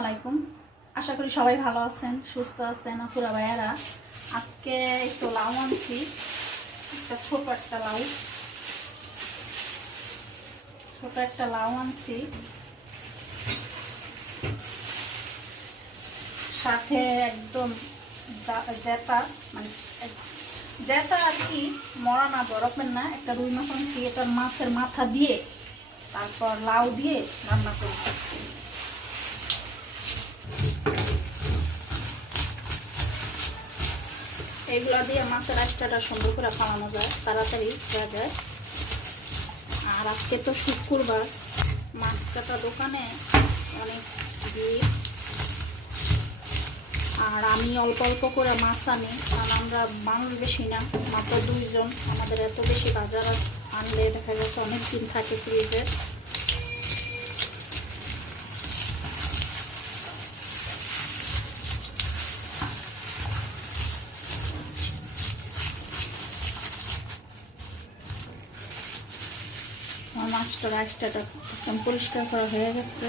আলাইকুম। আশা করি সবাই ভালো আছেন, সুস্থ আছেন। আপুরা ভাইয়ারা, আজকে একটু লাউ আনছি, ছোট একটা লাউ আনছি, সাথে একদম জেতা, মানে জেতা আর কি, মরা না, বরফের না, একটা রুই মাছ আনছি। এটা মাছের মাথা দিয়ে তারপর লাউ দিয়ে রান্না করব। এইগুলা দিয়ে মাছের আইসটা সুন্দর করে ফালানো যায়, তাড়াতাড়ি হয়ে যায়। আর আজকে তো শুক্রবার, মাছ কাটা দোকানে অনেক ভিড়। আর আমি অল্প অল্প করে মাছ আনি, কারণ আমরা মানুষ বেশি না, মাত্র 2 জন। আমাদের এত বেশি বাজার আনলে দেখা যাচ্ছে অনেক দিন থাকে ফ্রিজে। আমার মাছটার আইসটা একদম পরিষ্কার করা হয়ে গেছে।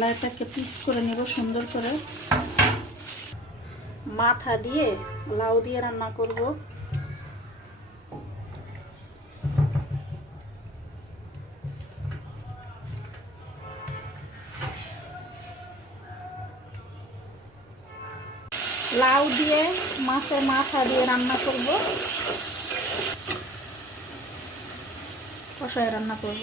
লাউটাকে পিস করে নেব সুন্দর করে। মাথা দিয়ে লাউ দিয়ে রান্না করব। লাউ দিয়ে মাছের মাথা দিয়ে রান্না করব, কষায় রান্না করব।